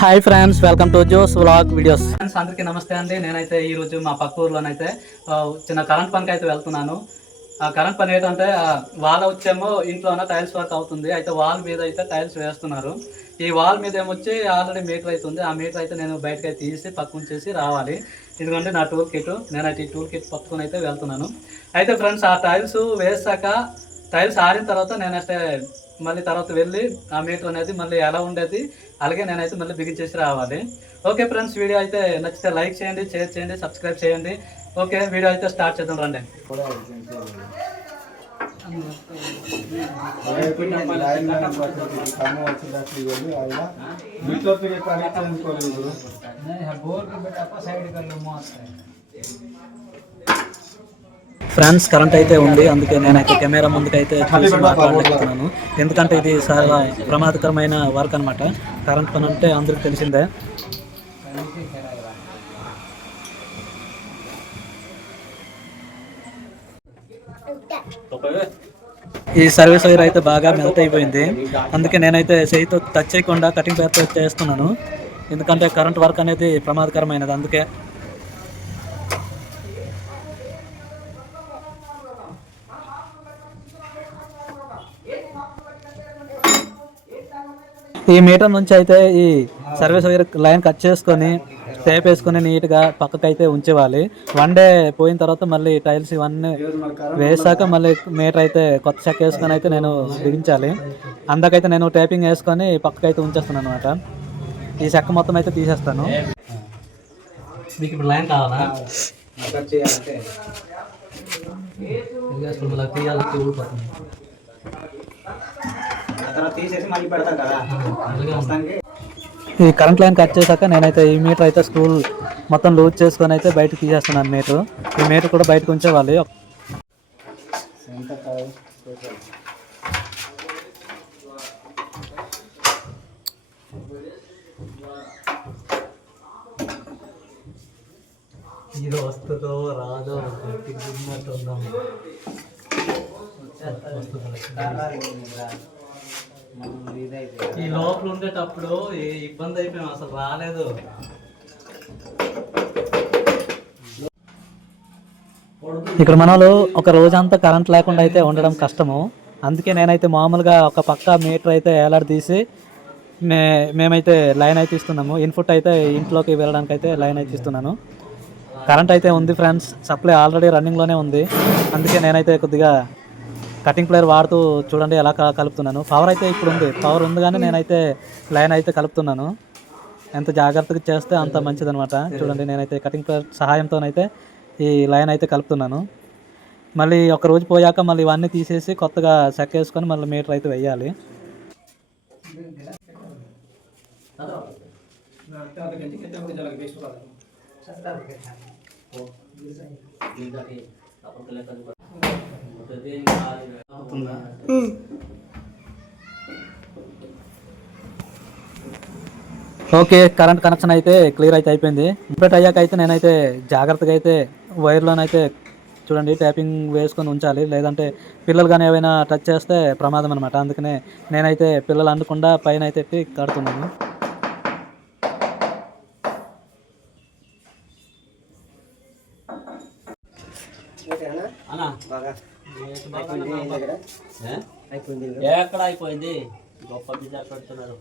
Hi friends, welcome to Jo's vlog videos. Friends అందరికీ నమస్తే అండి. నేనైతే ఈరోజు మా పక్క ఊర్లోనైతే చిన్న కరెంట్ పనికి అయితే వెళ్తున్నాను. ఆ కరెంట్ పని ఏంటంటే వాల్ వచ్చేమో ఇంట్లోనే టైల్స్ వర్క్ అవుతుంది. అయితే వాల్ మీద అయితే టైల్స్ వేస్తున్నారు. ఈ వాల్ మీద ఏమొచ్చి ఆల్రెడీ మీటర్ అవుతుంది. ఆ మీటర్ అయితే నేను బయటకి తీసి పక్క ఉంచేసి రావాలి. ఎందుకంటే నా టూల్ కిట్, నేనైతే ఈ టూల్ కిట్ పట్టుకొని అయితే వెళ్తున్నాను. అయితే ఫ్రెండ్స్ ఆ టైల్స్ వేసాక టైల్స్ ఆరిన తర్వాత నేనైతే మళ్ళీ తర్వాత వెళ్ళి ఆ మీటర్ అనేది మళ్ళీ ఎలా ఉండేది అలాగే నేనైతే మళ్ళీ బిగించేసి రావాలి. ఓకే ఫ్రెండ్స్, వీడియో అయితే నచ్చితే లైక్ చేయండి, షేర్ చేయండి, సబ్స్క్రైబ్ చేయండి. ఓకే, వీడియో అయితే స్టార్ట్ చేద్దాం రండి. ఫ్రెండ్స్ కరెంట్ అయితే ఉంది, అందుకే నేనైతే కెమెరా ముందుకైతే చూసి మాట్లాడలేకపోతున్నాను. ఎందుకంటే ఇది చాలా ప్రమాదకరమైన వర్క్ అనమాట. కరెంట్ పని అంటే అందరికి తెలిసిందే. ఈ సర్వీస్ వైర్ అయితే బాగా మెల్ట్ అయిపోయింది. అందుకే నేనైతే చేయితో టచ్ చేయకుండా కటింగ్ పేరుతో చేస్తున్నాను. ఎందుకంటే కరెంట్ వర్క్ అనేది ప్రమాదకరమైనది. అందుకే ఈ మీటర్ నుంచి అయితే ఈ సర్వీస్ వైర్ లైన్ కట్ చేసుకొని టేప్ వేసుకొని నీట్గా పక్కకైతే ఉంచేవాలి. వన్ డే పోయిన తర్వాత మళ్ళీ టైల్స్ ఇవన్నీ వేసాక మళ్ళీ మీటర్ అయితే కొత్త చెక్క వేసుకొని అయితే నేను బిగించాలి. అందుకైతే నేను టేపింగ్ వేసుకొని పక్కకైతే ఉంచేస్తాను అనమాట. ఈ చెక్క మొత్తం అయితే తీసేస్తాను. మీకు ఇప్పుడు లైన్ కావాలా? ఈ కరెంట్ లైన్ కట్ చేశాక నేనైతే ఈ మీటర్ అయితే స్క్రూ మొత్తం లూజ్ చేసుకొని అయితే బయటకు తీసేస్తున్నాను. మీటర్ ఈ మీటర్ కూడా బయటకు ఉంచేవాలి. ఇది వస్తుందో రాదో ఈ లోపల ఉండేటప్పుడు ఇబ్బంది అయిపోయాం, అసలు రాలేదు. ఇక్కడ మనలో ఒక రోజంతా కరెంట్ లేకుండా అయితే ఉండడం కష్టము. అందుకే నేనైతే మామూలుగా ఒక పక్క మీటర్ అయితే ఏలాడదీసి మేమైతే లైన్ అయితే ఇస్తున్నాము. ఇన్పుట్ అయితే ఇంట్లోకి వెళ్ళడానికి అయితే లైన్ అయితే ఇస్తున్నాను. కరెంట్ అయితే ఉంది ఫ్రెండ్స్, సప్లై ఆల్రెడీ రన్నింగ్లోనే ఉంది. అందుకే నేనైతే కొద్దిగా కటింగ్ ప్లేయర్ వాడుతూ చూడండి ఎలా కలుపుతున్నాను. పవర్ అయితే ఇప్పుడు ఉంది, పవర్ ఉంది కానీ నేనైతే లైన్ అయితే కలుపుతున్నాను. ఎంత జాగ్రత్తగా చేస్తే అంత మంచిదనమాట. చూడండి నేనైతే కటింగ్ ప్లేయర్ సహాయంతోనైతే ఈ లైన్ అయితే కలుపుతున్నాను. మళ్ళీ ఒక రోజు పోయాక మళ్ళీ ఇవన్నీ తీసేసి కొత్తగా చెక్క వేసుకొని మళ్ళీ మీటర్ అయితే వెయ్యాలి. ఓకే, కరెంట్ కనెక్షన్ అయితే క్లియర్ అయితే అయిపోయింది. కంప్లీట్ అయ్యాక అయితే నేనైతే జాగ్రత్తగా అయితే వైర్లోనైతే చూడండి ట్యాపింగ్ వేసుకొని ఉంచాలి. లేదంటే పిల్లలు కానీ ఏమైనా టచ్ చేస్తే ప్రమాదం అనమాట. అందుకనే నేనైతే పిల్లలు అందకుండా పైన అయితే ఎత్తి కడుతున్నాను. ఎక్కడ అయిపోయింది, గొప్ప బిజా పెడుతున్నారు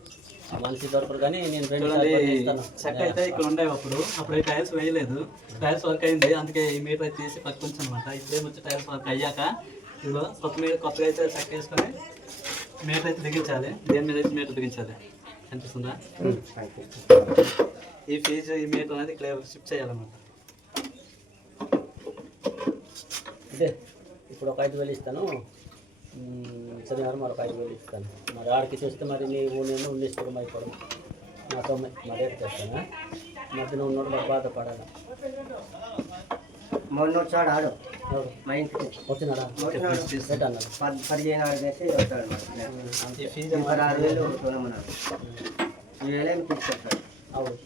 మనిషి దొరకరు. కానీ నేను చెక్క అయితే ఇక్కడ ఉండేవి అప్పుడు టైల్స్ వేయలేదు. టైల్స్ వర్క్ అయింది, అందుకే ఈ మీటర్ అయితే తీసి పట్టుకొచ్చాను అనమాట. ఇప్పుడేమొచ్చి టైల్స్ వర్క్ అయ్యాక ఇదిగో కొత్తగా అయితే చెక్క వేసుకొని మీటర్ అయితే బిగించాలి. దేని మీద అయితే మీటర్ బిగించాలి అనిపిస్తుందా? ఈ ఫీజు ఈ మీటర్ అనేది క్లియర్ షిఫ్ట్ చేయాలన్నమాట. అంటే ఇప్పుడు ఒక 5,000 ఇస్తాను, శనివారం మరొక 5,000 ఇస్తాను. మరి ఆడికి చూస్తే మరి నేను ఉన్నిష్టం అయిపోవడం నాతో మరి రేపు చేస్తాను. మధ్యన ఉన్నోడు మరి బాధపడాలి. మొన్నోడు ఆడు మా ఇంటికి వచ్చినాడా అన్నారు 15 ఆడు చేసి వస్తాడు. 16,000 కొనమన్నాడు. 7,000 తీసుకొస్తాడు. అవును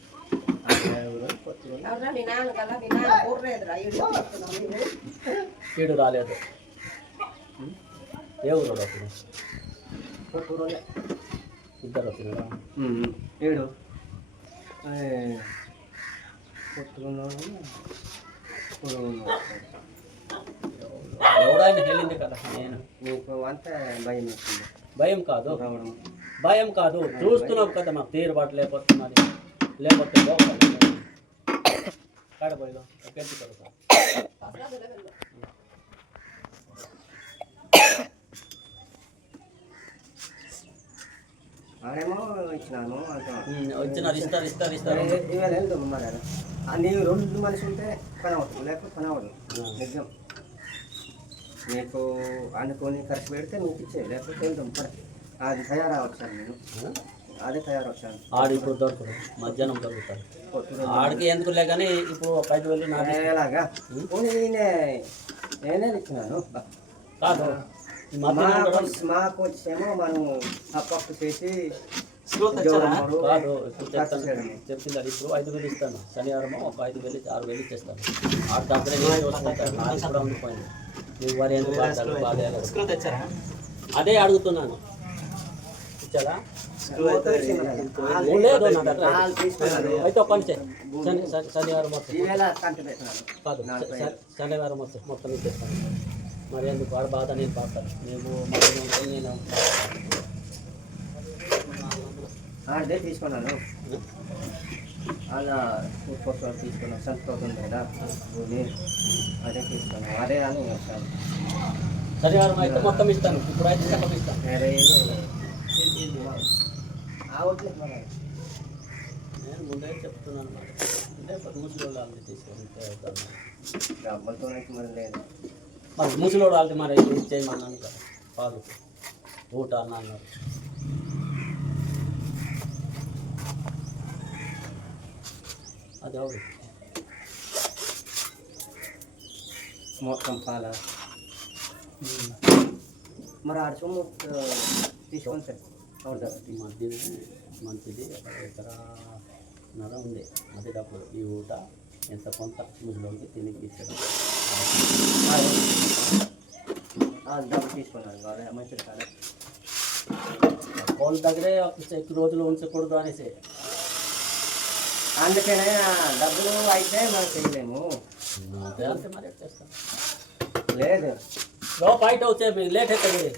ఈడు రాలేదు. ఏ ఊరు అప్పుడు ఇద్దరు వచ్చినారా? ఏడు ఎవడాయన వెళ్ళింది కదా నేను మీకు అంతా భయం వేస్తుంది భయం కాదు రావడం. భయం కాదు చూస్తున్నాం కదా మాకు తీరుబాటు లేకపోతున్నది లేకపోతే కాడపోయిలో పెట్టి కలుగుతాం ఆడేమో ఇచ్చినాను వచ్చినారు ఇస్తారు ఇవాళ వెళ్తాం మరి నీ 2 మనిషి ఉంటే పని అవుతుంది లేకపోతే పని అవ్వదు నిజం నీకు అనుకొని ఖర్చు పెడితే నీకు ఇచ్చేది లేకపోతే వెళ్తాం అది తయారవచ్చాను నేను అదే తయారవచ్చాను ఆడు ఇప్పుడు దొరకదు మధ్యాహ్నం దొరుకుతాడు ఆడికి ఎందుకులే కానీ ఇప్పుడు 5,000 నాకు ఎలాగా నేనే ఇచ్చినాను కాదు మాకు వచ్చేమో మనం అప్పప్పు చేసి కాదు ఇప్పుడు చెప్పింది అది ఇప్పుడు 5,000 ఇస్తాను శనివారం ఒక 5,000 6,000 ఇచ్చేస్తాను ఆడు దగ్గర నేను వస్తుంటాను నాకు కూడా ఉండిపోయింది నీకు వారు ఎందుకు బాధ అదే అడుగుతున్నాను ఇచ్చారా లేదు నా దగ్గర అయితే ఒక పని శనివారం కాదు శనివారం మొత్తం ఇచ్చేస్తాను మరి ఎందుకు వాడు బాధ నేను పాడతాను నువ్వు నేను అదే తీసుకున్నాను అలా తీసుకున్నాను సంతోషం కదా అదే తీసుకున్నాను అదే అని వస్తాను శనివారం అయితే మొత్తం ఇస్తాను ఇప్పుడు అయితే సగం ఇస్తాను నేను ముందే చెప్తున్నాను అంటే ముసలి వాళ్ళని తీసుకొని డబ్బులతో మరి లేదు మరి ముసలోడు వాళ్ళకి మరి ఇచ్చేయమన్నాను కదా పాలు ఊట అన్న అన్నారు అది అవును మొత్తం పాల మరి ఆడ సొమ్ము తీసుకొని మంచిది ఎకరా నర ఉంది అది డబ్బులు ఈ ఊట ఎంత కొంత ముసలోకి తిరిగి ఇచ్చడం డబ్బు తీసుకున్నాను మంచిది కాదు వాళ్ళ దగ్గరే ఎక్కువ రోజులు ఉంచకూడదు అనేసి అందుకనే డబ్బులు అయితే మనం చేయలేము అంతే మరి చేస్తాం లేదు బయట వచ్చే లేట్ అవుతుంది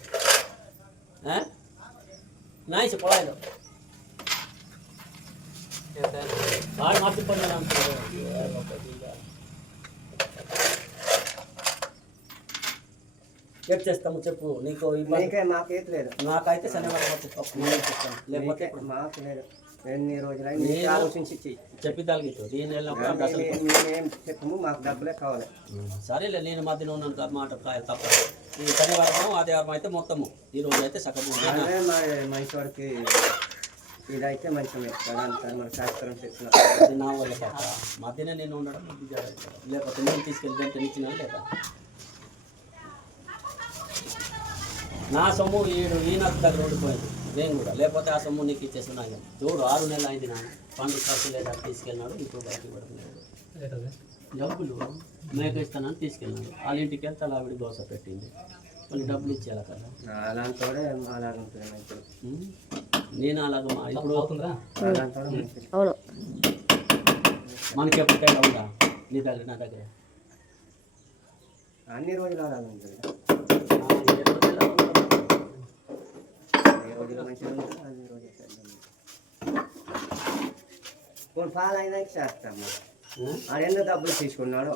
నాయసి పొలాయిలో బాగా మర్చిపోయినా చెక్ చేస్తాము చెప్పు నీకు మాకేది లేదు నాకైతే శనివారం లేకపోతే మాకు లేదు ఎన్ని రోజులు ఆలోచించి చెప్పిదానికి దీని చెప్పము మాకు డబ్బులే కావాలి సరేలే నేను మధ్యలో ఉన్నాను మాట తప్ప ఈ శనివారం ఆదివారం అయితే మొత్తము ఈ రోజు అయితే సగం మంచి వాడికి ఇదైతే మంచిగా మన శాస్త్రం చెప్తున్నా నా వల్ల తప్ప మధ్యనే నేను ఉండడం లేకపోతే నేను తీసుకెళ్తే ఇచ్చిన లేదా నా సొమ్ము ఈయన దగ్గర ఉండిపోయింది నేను కూడా లేకపోతే ఆ సొమ్ము నీకు ఇచ్చేస్తున్నాను చూడు 6 నెలలు అయింది నా పండుగ ఖర్చు లేదా తీసుకెళ్ళినాడు ఇప్పుడు బయటకు పడలేదు డబ్బులు మేక ఇస్తానని తీసుకెళ్ళినాడు వాళ్ళ ఇంటికి వెళ్తే అలా ఆవిడ దోశ పెట్టింది మళ్ళీ డబ్బులు ఇచ్చేయాలి కదా నేను అలాగ ఇప్పుడు అవుతుందా మనకి ఎప్పటికైనా ఉందా నీ దగ్గర నా దగ్గర అన్ని రోజులు అలాగే ఉంటుంది కొన్ని పాలైనా చేస్తాము ఆడెందుకు డబ్బులు తీసుకున్నాడు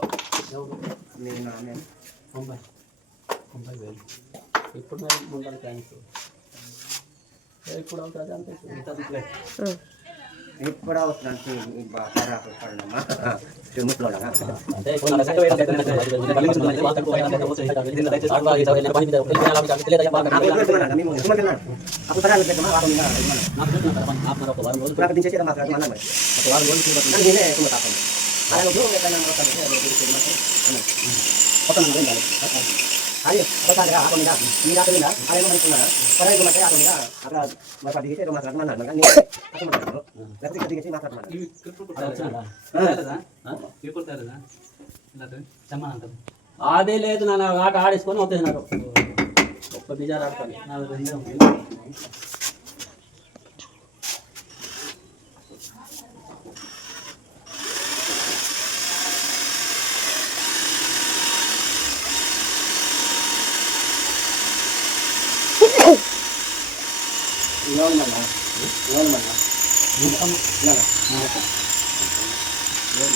నేను 90,000 ఇప్పుడు ముందర థ్యాంక్స్ ఇప్పుడు అవుతుంది అంతే ఇప్పుడు అవుతుంది పడమ్మా అది ఒకసారిగా ఆకుండా మీ రాత్రి మీద అదేమో అనుకున్నారా పదహైదు మంది ఆకుండా అక్కడ మరి దిగేసి మాట్లాడమన్నాను లేకపోతే దిగేసి మాట్లాడమన్నాను అదే లేదు నా ఆట ఆడేసుకొని వద్దున్నారు ఒక్క బిజారు ఆడతాను ఏమన్నా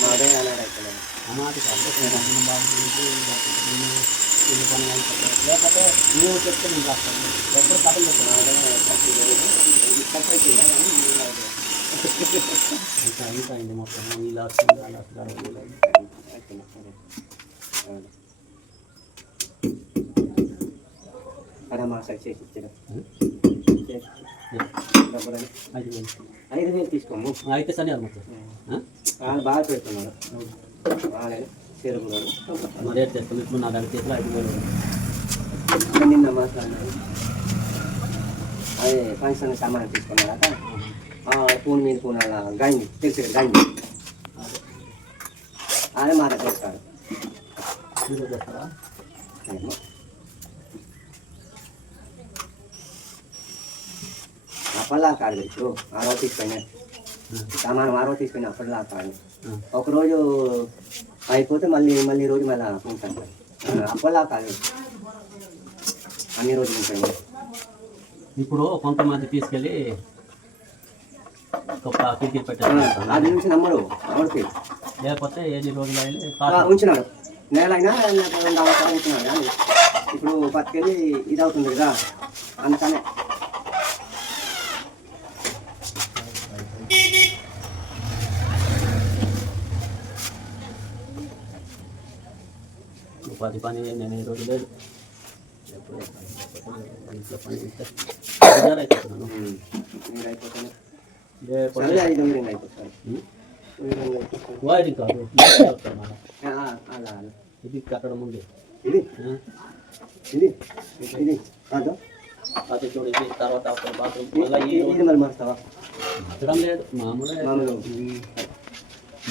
మాదే అన్నాడు అయితే అనాటి బాబు గురించి ఇల్లు పని లేకపోతే నువ్వు చెప్తే నేను రాస్తాను ఎప్పుడు కథలు చెప్తాను ఇంకా అయింది మొత్తం నీళ్ళు వస్తుంది అలా అదే మా సైడ్ చేసి ఇచ్చాడు 5,000 తీసుకోము అయితే సరే మొత్తం బాగా పెడుతున్నాడు చేరుకున్నాడు మరి రేట్ చేస్తాను ఇప్పుడు నా దగ్గర చేతిలో 5,000 నిన్న మాట్లాడినాడు అదే ఫంక్షన్ సామాన్ తీసుకున్నాడట పూన్ మీద పూన్ అలా గంజి తెలుసు గంజి అదే మా దగ్గర వస్తాడు చేస్తారా అప్పటిలా కాదు ఇప్పుడు ఆరో తీసుకున్నా సామాను ఆరో తీసుకుని అప్పటిలా కాదు ఒకరోజు అయిపోతే మళ్ళీ రోజు మళ్ళీ ఉంటాను అప్పటిలా కాదు అన్ని రోజులు ఉంటాయి ఇప్పుడు కొంతమంది తీసుకెళ్ళి ఒక పీకి పెట్టారు అది నుంచి నమ్మడు లేకపోతే ఏది రోజులు ఉంచినాడు నేలైనా ఉంచినాడు కానీ ఇప్పుడు పట్టుకెళ్ళి ఇది అవుతుంది కదా అందుకనే ఉపాధి పని నేను ఈ రోజు లేదు ఇంట్లో పని అయిపోతున్నాను వైరింగ్ కాదు ఇది కట్టడం ఉంది అది చూడు ఇది తర్వాత బాత్రూమ్ మార్చడం లేదు మామూలు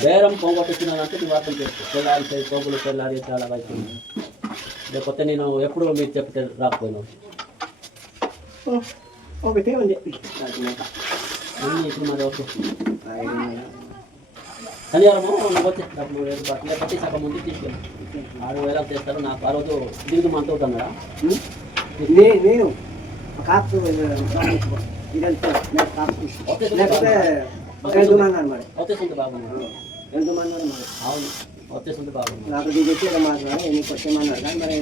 బేరం పోగొట్టుకున్నానంటే నీ వార్తలు చెప్పు తెల్లారి పోగులు తెల్లారి చాలా అవుతుంది లేకపోతే నేను ఎప్పుడు మీరు చెప్తే రాకపోయినావు ఇప్పుడు మరి ఓకే శనివారము నువ్వు వచ్చే డబ్బులు లేకపోతే సగం ముందు తీసుకెళ్ళి 6,000 చేస్తారు నాకు ఆ రోజు దిగుదు మంత్ అవుతాను కదా నేను కాపు వచ్చేసింది బాగుంది అవును వచ్చేసింది బాగుంది నాకు దిగొచ్చి మాట్లాడి నీకు వచ్చేమన్నాడు కానీ మరి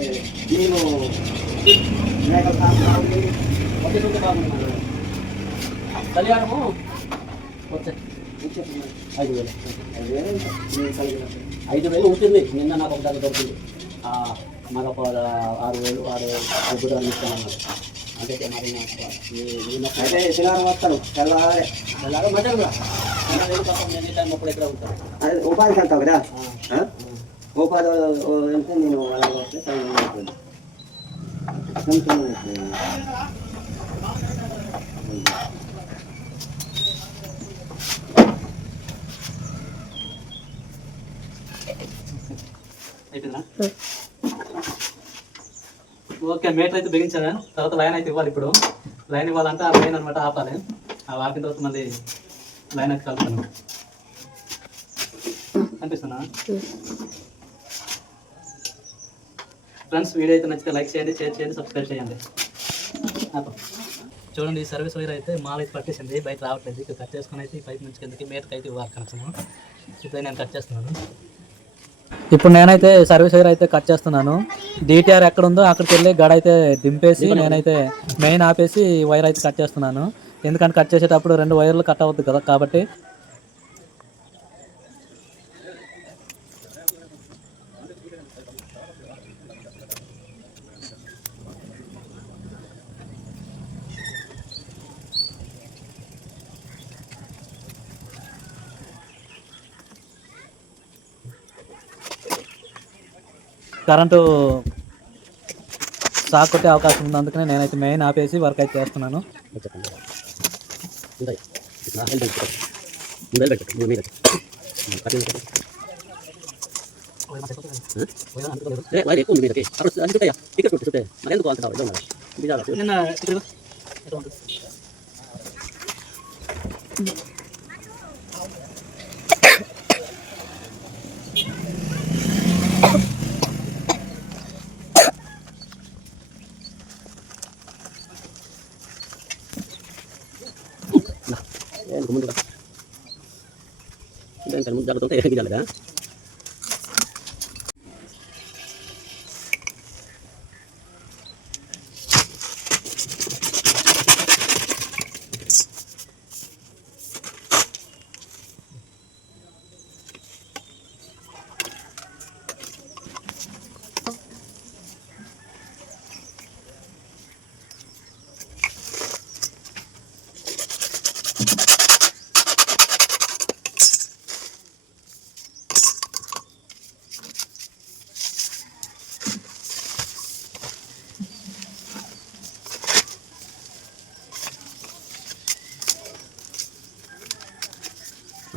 నేను వచ్చేసింది బాగుంది శనివారము వచ్చే 5,000 ఉంటుంది నిన్న నాకు ఒక దగ్గర దొరికింది నాకు ఒక 6,000 బుధవారం ఇస్తానన్నారు అంటే మరి అయితే శనివారం వస్తాను తెల్లారే మధ్యాహ్నం ఎన్ని టైం అప్పుడు ఎక్కడ ఉంటాను అదే ఉపాధికి వెళ్తావు కదా ఉపాధి వెళ్తే నేను అలాగే వస్తే సమయం అవుతుంది ఓకే మీటర్ అయితే బిగించాను తర్వాత లైన్ అయితే ఇవ్వాలి ఇప్పుడు లైన్ ఇవ్వాలంటే ఆ లైన్ అనమాట ఆపాలి ఆ వాకిన తర్వాత మళ్ళీ లైన్ అయితే కలుపుతాను అనిపిస్తున్నా ఫ్రెండ్స్ వీడియో అయితే నచ్చితే లైక్ చేయండి షేర్ చేయండి సబ్స్క్రైబ్ చేయండి చూడండి ఈ సర్వీస్ వైర్ అయితే మాల్ అయితే పట్టేసింది బయట రావట్లేదు ఇక్కడ కట్ చేసుకుని అయితే ఈ పైప్ నుంచి కిందకి మీటర్కి అయితే ఇవ్వాలి కనెక్షన్ ఇప్పుడు నేను కట్ చేస్తున్నాను ఇప్పుడు నేనైతే సర్వీస్ వైర్ అయితే కట్ చేస్తున్నాను డిటిఆర్ ఎక్కడ ఉందో అక్కడికి వెళ్ళి గడ అయితే దింపేసి నేనైతే మెయిన్ ఆపేసి వైర్ అయితే కట్ చేస్తున్నాను ఎందుకంటే కట్ చేసేటప్పుడు 2 వైర్లు కట్ అవుతుంది కదా కాబట్టి కరెంటు షాక్ కొట్టే అవకాశం ఉంది అందుకనే నేనైతే మెయిన్ ఆపేసి వర్క్ అయితే చేస్తున్నాను దానికన్నా ముందు జాగ్రత్త ఎగిరాలిగా.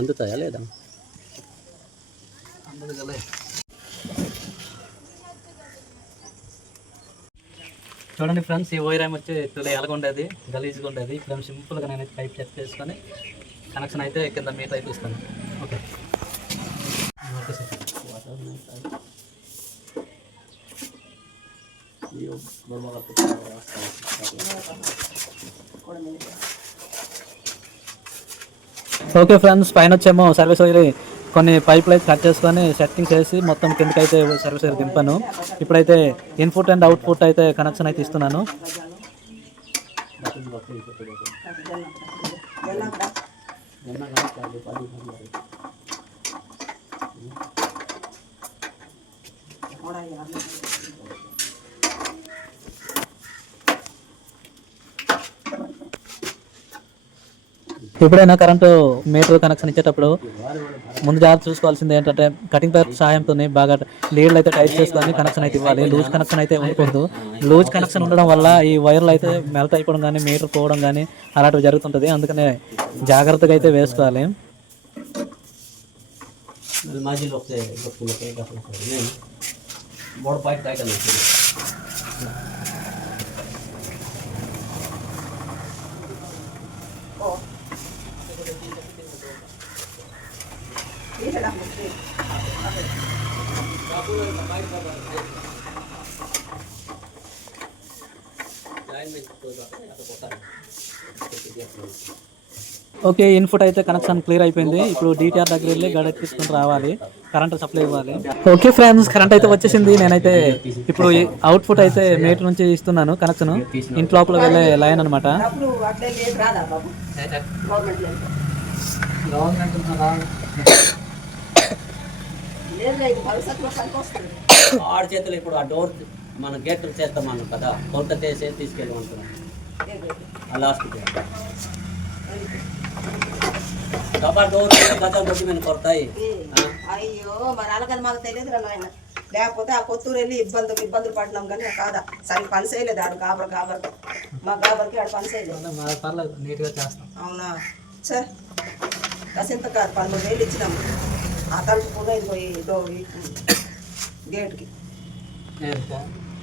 అందుతాయా లేదా? చూడండి ఫ్రెండ్స్, ఈ వైర్ ఏమి వచ్చి ఇలా ఎలాగుండేది, గలీజ్గా ఉండేది. ఇప్పుడు సింపుల్గా నేనైతే పైప్ చెక్ చేసుకొని కనెక్షన్ అయితే కింద మీటర్ అయితే ఇస్తాను. ఓకే, ఓకే ఫ్రెండ్స్, పైన వచ్చేమో సర్వీస్ వైర్ కొన్ని పైపులు అయితే కట్ చేసుకొని సెట్టింగ్ చేసి మొత్తం కిందకి అయితే సర్వీస్ వైర్ దింపాను. ఇప్పుడైతే ఇన్పుట్ అండ్ అవుట్పుట్ అయితే కనెక్షన్ అయితే ఇస్తున్నాను. ఎప్పుడైనా కరెంటు మీటర్ కనెక్షన్ ఇచ్చేటప్పుడు ముందు జాగ్రత్త చూసుకోవాల్సింది ఏంటంటే కటింగ్ పేపర్ సహాయంతో బాగా లీడ్లు అయితే టైట్ చేసుకొని కనెక్షన్ అయితే ఇవ్వాలి. లూజ్ కనెక్షన్ అయితే ఉండకూడదు. లూజ్ కనెక్షన్ ఉండడం వల్ల ఈ వైర్లు అయితే మెల్ట్ అయిపోవడం కానీ మీటర్ పోవడం కానీ అలాంటివి జరుగుతుంటుంది. అందుకనే జాగ్రత్తగా అయితే వేసుకోవాలి. ఓకే, ఇన్పుట్ అయితే కనెక్షన్ క్లియర్ అయిపోయింది. ఇప్పుడు డిటిఆర్ దగ్గర వెళ్ళి గడ తీసుకొని రావాలి, కరెంట్ సప్లై ఇవ్వాలి. ఓకే ఫ్రెండ్స్, కరెంట్ అయితే వచ్చేసింది. నేనైతే ఇప్పుడు అవుట్పుట్ అయితే మీటర్ నుంచి ఇస్తున్నాను కనెక్షన్. ఇంటి లోపల వెళ్ళే లైన్ అనమాట. ఆడ చేతులు ఇప్పుడు ఆ డోర్ మన గేట్ చేస్తామన్నాం కదా, కొలత చేసి తీసుకెళ్ళమంటున్నాం. లాస్ట్ డబ్బా డోర్ గజాలు కొట్టి మేము కొడతాయి. అయ్యో మరి అలాగని మాకు తెలియదురా నాయన. లేకపోతే ఆ కొత్తూరు వెళ్ళి ఇబ్బందులు పడినాం కానీ కాదా సరే పని చేయలేదు. ఆడు గాబరికి మా గాబరికి ఆడు పని చేయలేదు. నీట్గా చేస్తాం. అవునా సార్, కసింత కాదు 13,000 ఇచ్చినాము. ఆ తలుపు కూడా ఇదిగో గేట్కి,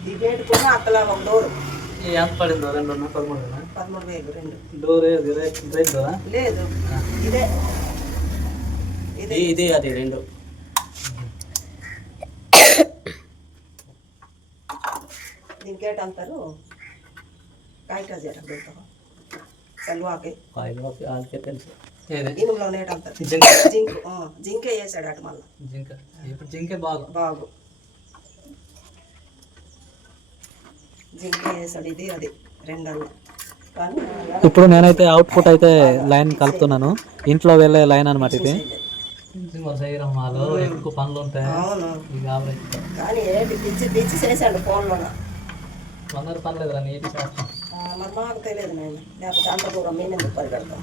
ఈ గేట్ కూడా అక్కడ ఒక డోరు ఎంత పడిందో? 13,000 రెండు డోర్ లేదు, ఇదే ఇది అది రెండు. దీని గేట్ అంటారు కాయకాజీ అట్లా పెడతాం సెల్వాకి వాళ్ళకే తెలుసు. ఇనుములో నేట అంటారు. జింకే వేసాడు అటు మళ్ళీ. ఇప్పుడు జింకే బాగు జింకే వేసాడు. ఇది అది రెండల్లా. కానీ ఇప్పుడు నేనైతే అవుట్పుట్ అయితే లైన్ కలుపుతున్నాను. ఇంట్లో వెళ్ళే లైన్ అనమాట ఇది. ఎక్కువ పనులు ఉంటాయి. అవును, కానీ ఏంటి పిచ్చి చేశాడు ఫోన్లోన. పర్లేదు నీట్ చేస్తాం. మరి మాకు తెలియదు నేను, లేకపోతే అంత దూరం మేము ఎందుకు పరిగెడతాం.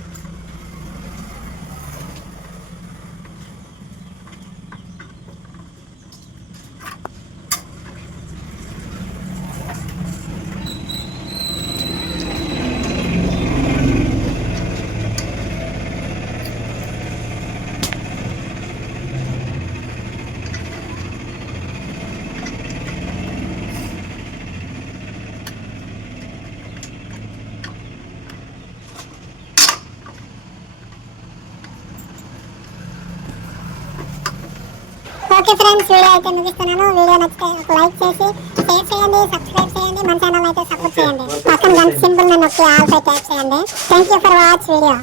ఓకే ఫ్రెండ్స్, వీడియో అయితే ముగిస్తున్నాను. వీడియో నచ్చితే ఒక లైక్ చేసి షేర్ చేయండి, సబ్స్క్రైబ్ చేయండి, మన ఛానల్ అయితే సపోర్ట్ చేయండి. పక్కన గంట సింబల్ నొక్కి ఆల్ పై ట్యాప్ చేయండి. Thank you for watch video.